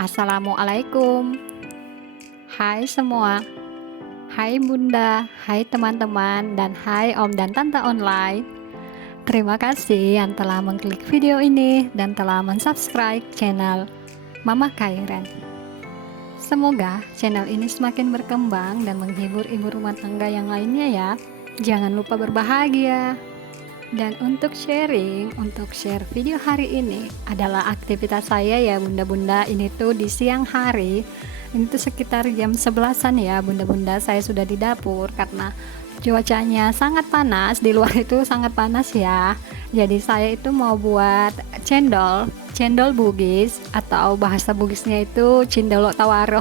Assalamualaikum. Hai semua. Hai Bunda, hai teman-teman, dan hai Om dan Tante online. Terima kasih yang telah mengklik video ini dan telah mensubscribe channel Mama Kairen. Semoga channel ini semakin berkembang dan menghibur ibu rumah tangga yang lainnya ya. Jangan lupa berbahagia. Dan untuk share video hari ini adalah aktivitas saya ya bunda-bunda. Ini tuh di siang hari, ini tuh sekitar jam 11-an ya bunda-bunda. Saya sudah di dapur karena cuacanya sangat panas, di luar itu sangat panas ya. Jadi saya itu mau buat cendol Bugis, atau bahasa Bugisnya itu cindolo tawaro.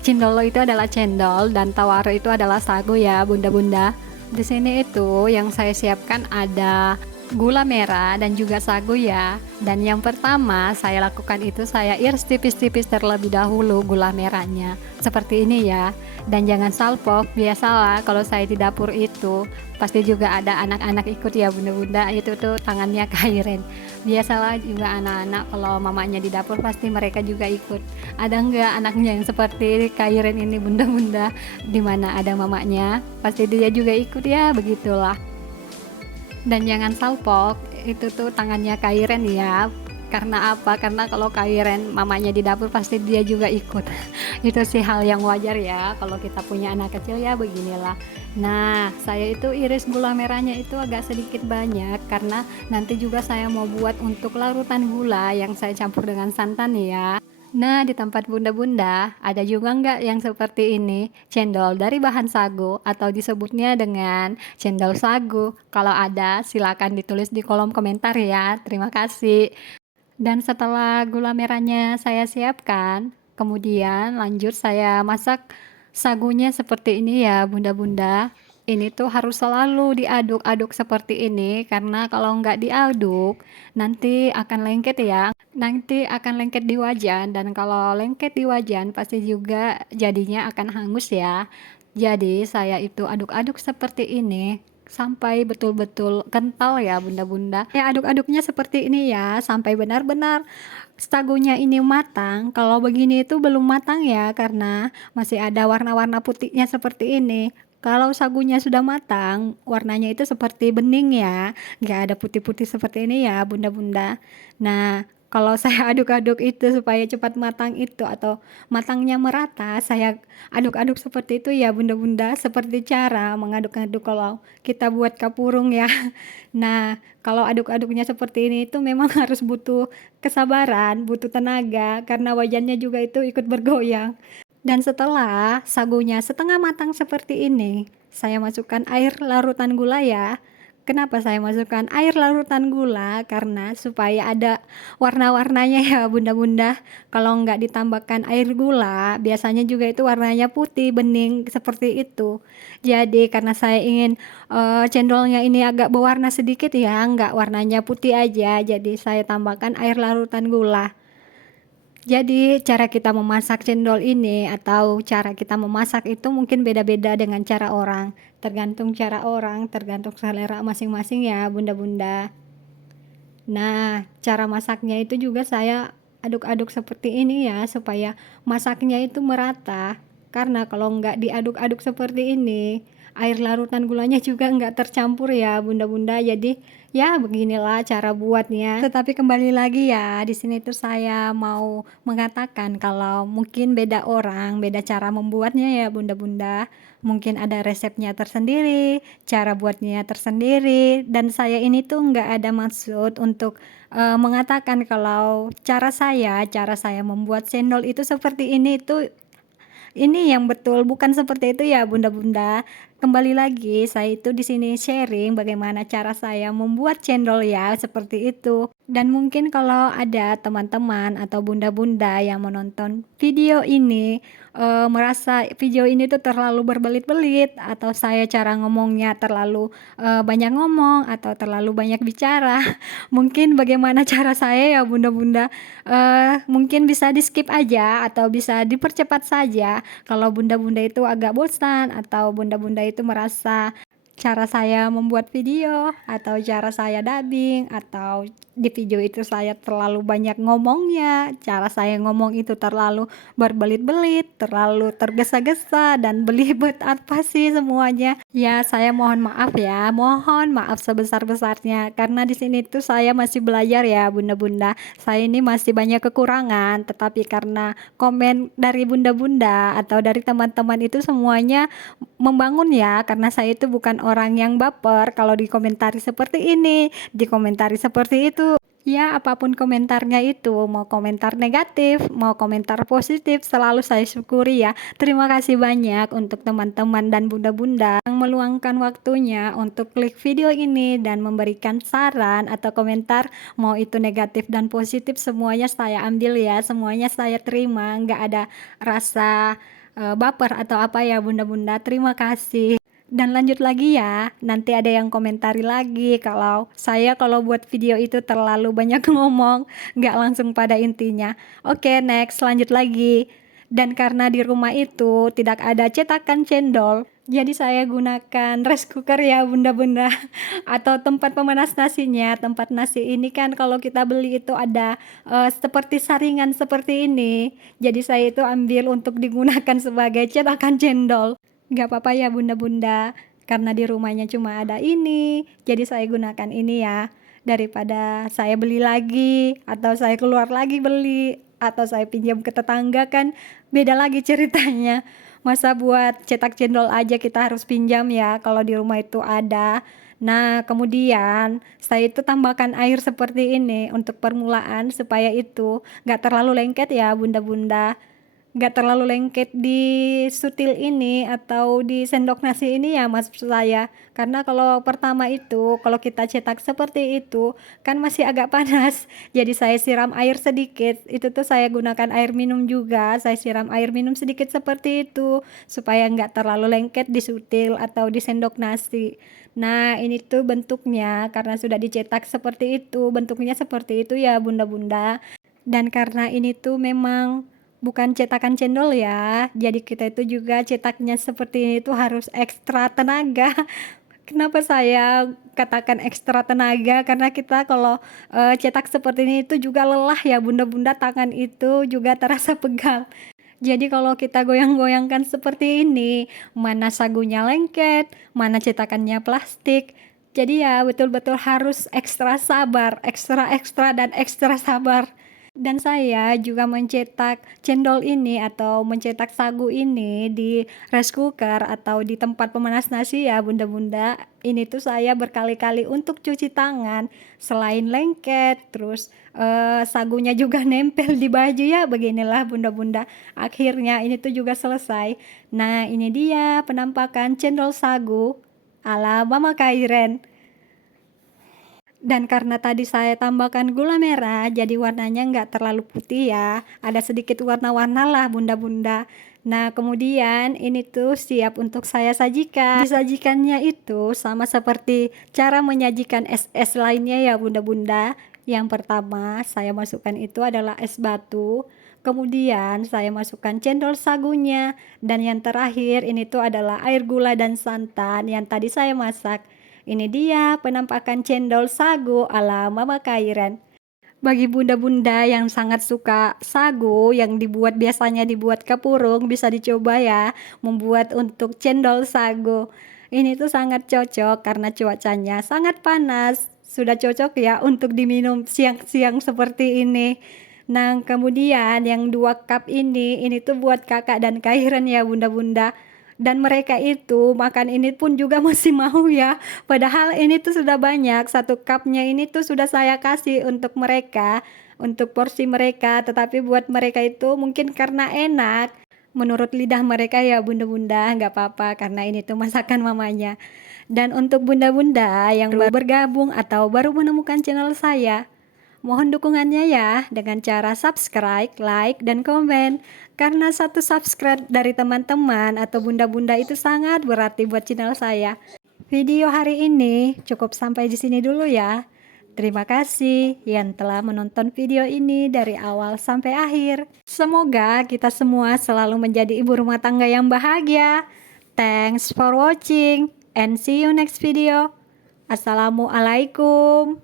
Cindolo itu adalah cendol dan tawaro itu adalah sagu ya bunda-bunda. Di sini itu yang saya siapkan ada gula merah dan juga sagu ya. Dan yang pertama saya lakukan itu saya iris tipis-tipis terlebih dahulu gula merahnya. Seperti ini ya. Dan jangan salpok, biasalah kalau saya di dapur itu pasti juga ada anak-anak ikut ya bunda-bunda. Itu tuh tangannya Kairen. Biasalah juga anak-anak kalau mamanya di dapur pasti mereka juga ikut. Ada enggak anaknya yang seperti Kairen ini bunda-bunda? Dimana ada mamanya pasti dia juga ikut ya, begitulah. Dan jangan salpok, itu tuh tangannya Kairen ya. Karena apa? Karena kalau Kairen mamanya di dapur pasti dia juga ikut. Itu sih hal yang wajar ya kalau kita punya anak kecil ya, beginilah. Nah, saya itu iris gula merahnya itu agak sedikit banyak karena nanti juga saya mau buat untuk larutan gula yang saya campur dengan santan ya. Nah, di tempat bunda-bunda ada juga nggak yang seperti ini, cendol dari bahan sagu atau disebutnya dengan cendol sagu? Kalau ada, silakan ditulis di kolom komentar ya. Terima kasih. Dan setelah gula merahnya saya siapkan, kemudian lanjut saya masak sagunya seperti ini ya bunda-bunda. Ini tuh harus selalu diaduk-aduk seperti ini karena kalau nggak diaduk nanti akan lengket ya. Nanti akan lengket di wajan, dan kalau lengket di wajan pasti juga jadinya akan hangus ya. Jadi saya itu aduk-aduk seperti ini sampai betul-betul kental ya bunda-bunda. Ya aduk-aduknya seperti ini ya sampai benar-benar sagunya ini matang. Kalau begini itu belum matang ya karena masih ada warna-warna putihnya seperti ini. Kalau sagunya sudah matang, warnanya itu seperti bening ya, nggak ada putih-putih seperti ini ya bunda-bunda. Nah, kalau saya aduk-aduk itu supaya cepat matang itu atau matangnya merata, saya aduk-aduk seperti itu ya bunda-bunda, seperti cara mengaduk-aduk kalau kita buat kapurung ya. Nah, kalau aduk-aduknya seperti ini itu memang harus butuh kesabaran, butuh tenaga karena wajannya juga itu ikut bergoyang. Dan setelah sagunya setengah matang seperti ini, saya masukkan air larutan gula ya. Kenapa saya masukkan air larutan gula? Karena supaya ada warna-warnanya ya bunda-bunda. Kalau nggak ditambahkan air gula, biasanya juga itu warnanya putih, bening, seperti itu. Jadi karena saya ingin cendolnya ini agak berwarna sedikit ya, nggak warnanya putih aja. Jadi saya tambahkan air larutan gula. Jadi cara kita memasak cendol ini atau cara kita memasak itu mungkin beda-beda dengan cara orang. Tergantung cara orang, tergantung selera masing-masing ya bunda-bunda. Nah, cara masaknya itu juga saya aduk-aduk seperti ini ya supaya masaknya itu merata. Karena kalau nggak diaduk-aduk seperti ini, air larutan gulanya juga nggak tercampur ya bunda-bunda. Jadi ya beginilah cara buatnya. Tetapi kembali lagi ya, di sini tuh saya mau mengatakan kalau mungkin beda orang, beda cara membuatnya ya bunda-bunda. Mungkin ada resepnya tersendiri, cara buatnya tersendiri, dan saya ini tuh nggak ada maksud untuk mengatakan kalau cara saya membuat cendol itu seperti ini yang betul, bukan seperti itu ya bunda-bunda. Kembali lagi, saya itu di sini sharing bagaimana cara saya membuat cendol ya, seperti itu. Dan mungkin kalau ada teman-teman atau bunda-bunda yang menonton video ini merasa video ini tuh terlalu berbelit-belit atau saya cara ngomongnya terlalu banyak ngomong atau terlalu banyak bicara, mungkin bagaimana cara saya ya bunda-bunda, mungkin bisa di skip aja atau bisa dipercepat saja kalau bunda-bunda itu agak bosan atau bunda-bunda itu merasa cara saya membuat video, atau cara saya dubbing, atau di video itu saya terlalu banyak ngomongnya, cara saya ngomong itu terlalu berbelit-belit, terlalu tergesa-gesa, dan belibet apa sih semuanya. Ya, saya mohon maaf ya, mohon maaf sebesar-besarnya, karena di sini tuh saya masih belajar ya bunda-bunda. Saya ini masih banyak kekurangan, tetapi karena komen dari bunda-bunda atau dari teman-teman itu semuanya membangun ya, karena saya itu bukan orang yang baper kalau dikomentari seperti ini, dikomentari seperti itu. Ya, apapun komentarnya itu, mau komentar negatif, mau komentar positif, selalu saya syukuri ya. Terima kasih banyak untuk teman-teman dan bunda-bunda yang meluangkan waktunya untuk klik video ini dan memberikan saran atau komentar, mau itu negatif dan positif, semuanya saya ambil ya, semuanya saya terima, nggak ada rasa baper atau apa ya bunda-bunda. Terima kasih. Dan lanjut lagi ya, nanti ada yang komentari lagi kalau saya kalau buat video itu terlalu banyak ngomong, nggak langsung pada intinya. Oke, next, lanjut lagi. Dan karena di rumah itu tidak ada cetakan cendol, jadi saya gunakan rice cooker ya bunda-bunda, atau tempat pemanas nasinya. Tempat nasi ini kan kalau kita beli itu ada seperti saringan seperti ini. Jadi saya itu ambil untuk digunakan sebagai cetakan cendol. Nggak apa-apa ya bunda-bunda, karena di rumahnya cuma ada ini, jadi saya gunakan ini ya. Daripada saya beli lagi, atau saya keluar lagi beli, atau saya pinjam ke tetangga kan beda lagi ceritanya. Masa buat cetak cendol aja kita harus pinjam ya, kalau di rumah itu ada. Nah, kemudian saya itu tambahkan air seperti ini untuk permulaan supaya itu nggak terlalu lengket ya bunda-bunda, nggak terlalu lengket di sutil ini atau di sendok nasi ini ya maksud saya, karena kalau pertama itu kalau kita cetak seperti itu kan masih agak panas. Jadi saya siram air sedikit, itu tuh saya gunakan air minum juga, saya siram air minum sedikit seperti itu supaya nggak terlalu lengket di sutil atau di sendok nasi. Nah, ini tuh bentuknya karena sudah dicetak seperti itu, bentuknya seperti itu ya bunda-bunda. Dan karena ini tuh memang bukan cetakan cendol ya, jadi kita itu juga cetaknya seperti ini tuh harus ekstra tenaga. Kenapa saya katakan ekstra tenaga? Karena kita kalau cetak seperti ini itu juga lelah ya bunda-bunda, tangan itu juga terasa pegal. Jadi kalau kita goyang-goyangkan seperti ini, mana sagunya lengket, mana cetakannya plastik. Jadi ya betul-betul harus ekstra sabar, ekstra dan ekstra sabar. Dan saya juga mencetak cendol ini atau mencetak sagu ini di rice cooker atau di tempat pemanas nasi ya bunda-bunda. Ini tuh saya berkali-kali untuk cuci tangan, selain lengket, terus sagunya juga nempel di baju ya, beginilah bunda-bunda. Akhirnya ini tuh juga selesai. Nah, ini dia penampakan cendol sagu ala Mama Kairen. Dan karena tadi saya tambahkan gula merah, jadi warnanya nggak terlalu putih ya, ada sedikit warna-warna lah bunda-bunda. Nah, kemudian ini tuh siap untuk saya sajikan. Disajikannya itu sama seperti cara menyajikan es-es lainnya ya bunda-bunda. Yang pertama saya masukkan itu adalah es batu, kemudian saya masukkan cendol sagunya, dan yang terakhir ini tuh adalah air gula dan santan yang tadi saya masak. Ini dia penampakan cendol sagu ala Mama Kairen. Bagi bunda-bunda yang sangat suka sagu yang biasanya dibuat kapurung, bisa dicoba ya membuat untuk cendol sagu. Ini tuh sangat cocok karena cuacanya sangat panas. Sudah cocok ya untuk diminum siang-siang seperti ini. Nah, kemudian yang 2 cup ini tuh buat kakak dan Kairen ya bunda-bunda. Dan mereka itu makan ini pun juga masih mau ya, padahal ini tuh sudah banyak, 1 cupnya ini tuh sudah saya kasih untuk mereka, untuk porsi mereka, tetapi buat mereka itu mungkin karena enak menurut lidah mereka ya bunda-bunda, nggak apa-apa karena ini tuh masakan mamanya. Dan untuk bunda-bunda yang baru bergabung atau baru menemukan channel saya, mohon dukungannya ya dengan cara subscribe, like, dan komen. Karena satu subscribe dari teman-teman atau bunda-bunda itu sangat berarti buat channel saya. Video hari ini cukup sampai di sini dulu ya. Terima kasih yang telah menonton video ini dari awal sampai akhir. Semoga kita semua selalu menjadi ibu rumah tangga yang bahagia. Thanks for watching. and see you next video. Assalamualaikum.